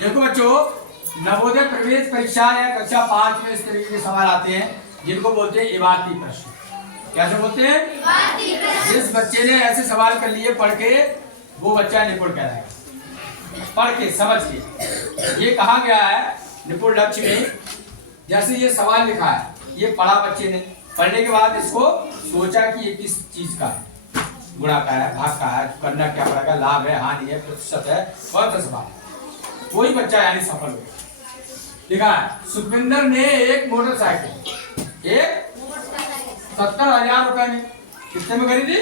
देखो बच्चों, नवोदय प्रवेश परीक्षा या कक्षा 5 में इस तरीके के सवाल आते हैं जिनको बोलते हैं इबारती प्रश्न। कैसे बोलते हैं? जिस बच्चे ने ऐसे सवाल कर लिए पढ़ के, वो बच्चा निपुण कहलाएगा। पढ़ के समझ के ये कहा गया है निपुण लक्ष्य में। जैसे ये सवाल लिखा है, ये पढ़ा बच्चे ने, पढ़ने के बाद इसको सोचा कि ये किस चीज का है, गुणा का है, भाग का है, करना क्या पड़ेगा, लाभ है, हानि है, प्रतिशत है, कौन सा सवाल है, कोई बच्चा यानी सफल हो। लिखा है सुखविंदर ने एक मोटरसाइकिल 70,000 रुपए में, कितने में खरीदी,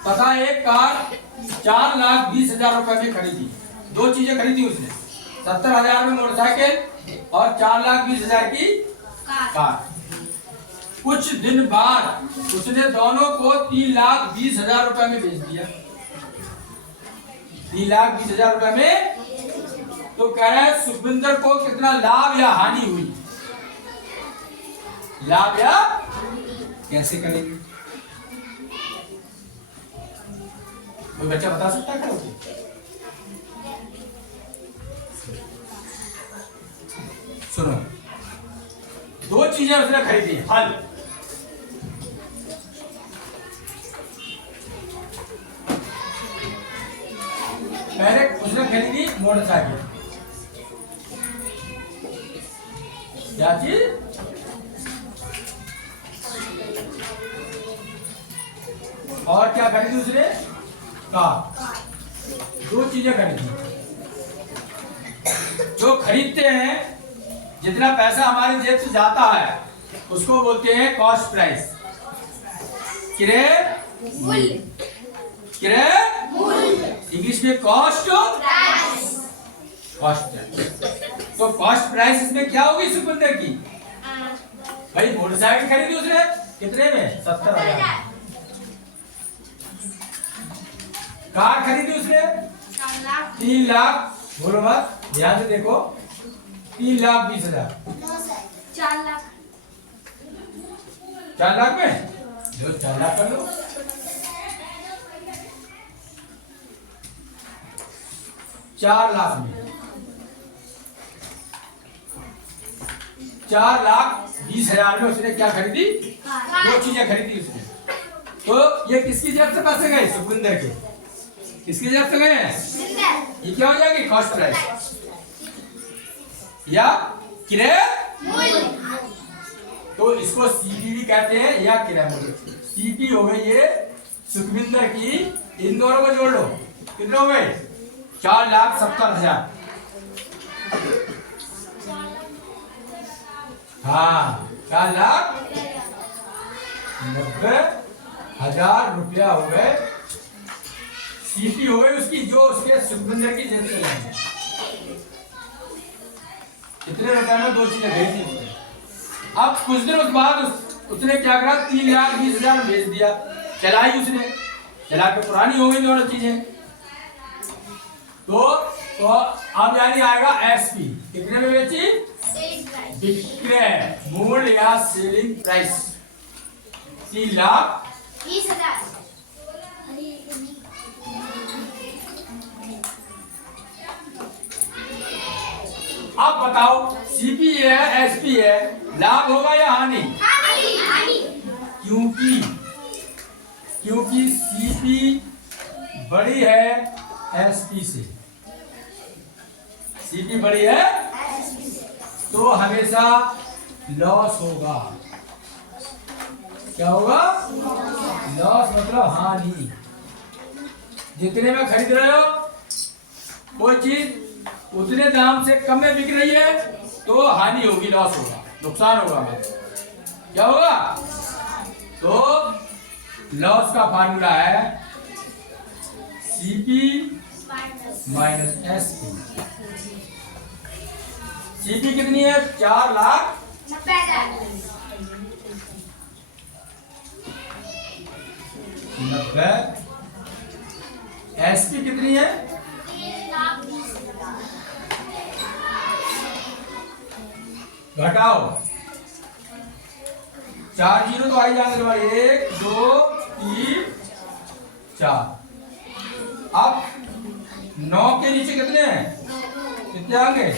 तथा एक कार 4,20,000 रुपए में खरीदी। दो चीजें खरीदी उसने, 70,000 में मोटरसाइकिल और 4,20,000 की कार। कुछ दिन बाद उसने दोनों को 3,20,000 रुपए में बेच दिया। 3,20,000 रुपए में। तो कह रहा है सुखविंदर को कितना लाभ या हानि हुई, लाभ या कैसे करेंगे? कोई बच्चा बता सकता है क्या? सुनो, दो चीजें उसने खरीदी। फल, पहले उसने खरीदी मोटरसाइकिल, क्या चीज, और क्या खरीदी उसने, कार। दो चीजें खरीदी। जो खरीदते हैं, जितना पैसा हमारी जेब से जाता है उसको बोलते हैं कॉस्ट प्राइस, क्रय मूल्य। क्रय मूल्य इंग्लिश में कॉस्ट प्राइस। Cost price. तो कॉस्ट प्राइस इसमें क्या होगी सुखविंदर की? भाई मोटरसाइकिल खरीदी उसने कितने में, 70,000। कार खरीदी उसने 3 लाख, बोलो मत, ध्यान से देखो, 3,20,000। 4 लाख। 4 लाख में जो 4 लाख कर लो। चार लाख में 4,20,000 में उसने क्या खरीदी, दो चीजें खरीदी उसने। तो ये किसकी जेब से पैसे गए, सुखविंदर के। किसकी जेब से गए हैं? ये क्या हो जाएगी, कॉस्ट प्राइस या क्रय मूल्य। तो इसको सीपी भी कहते हैं या क्रय मूल्य। सीपी हो गई ये सुखविंदर की, इन दोनों को जोड़ लो, कितने हो गए, 4,70,000। हाँ, 4,90,000 रुपया हो गए। सीपी हो गई उसकी, जो उसके सुखविंदर की जेब से लेंगे। कितने रुपए में दो चीजें खरीदी। अब कुछ दिन उस बाद उसने क्या करा, 3,20,000 बेच दिया। चलाई उसने, चला के पुरानी हो गई दोनों चीजें। तो अब यानी आएगा एसपी, कितने में बेची, विक्रय मूल्य या सेलिंग प्राइस, 3,20,000। अब बताओ सीपी है एसपी है, लाभ होगा या हानि? क्योंकि सीपी बड़ी है एसपी से। सीपी बड़ी है तो हमेशा लॉस होगा। क्या होगा, लॉस मतलब हानि। जितने में खरीद रहे हो कोई चीज, उतने दाम से कम में बिक रही है तो हानि होगी, लॉस होगा, नुकसान होगा। क्या होगा, तो लॉस का फार्मूला है सीपी माइनस एसपी। सीपी कितनी है, 4,90,000। एसपी कितनी है, घटाओ 4 जीरो तो आई जाने वाले, 1 2 3 4। अब 9 के नीचे कितने हैं, कितने आ गए?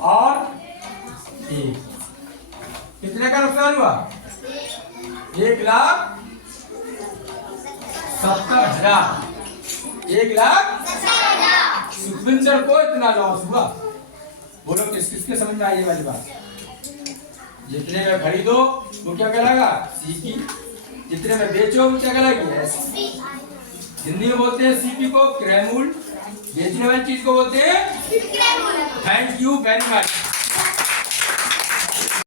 और एक। कितने का नुकसान हुआ? 1,70,000। 1,70,000। सुखविंदर को इतना लॉस हुआ। बोलो किस किसके समझ में आई ये वाली बात? जितने में खरीदो वो क्या कहलाएगा? सीपी। जितने में बेचो वो क्या कहलाएगी? एसपी। हिंदी में बोलते हैं सीपी को क्रय मूल्य, बेचने वाली चीज को बोलते हैं। Thank you very much.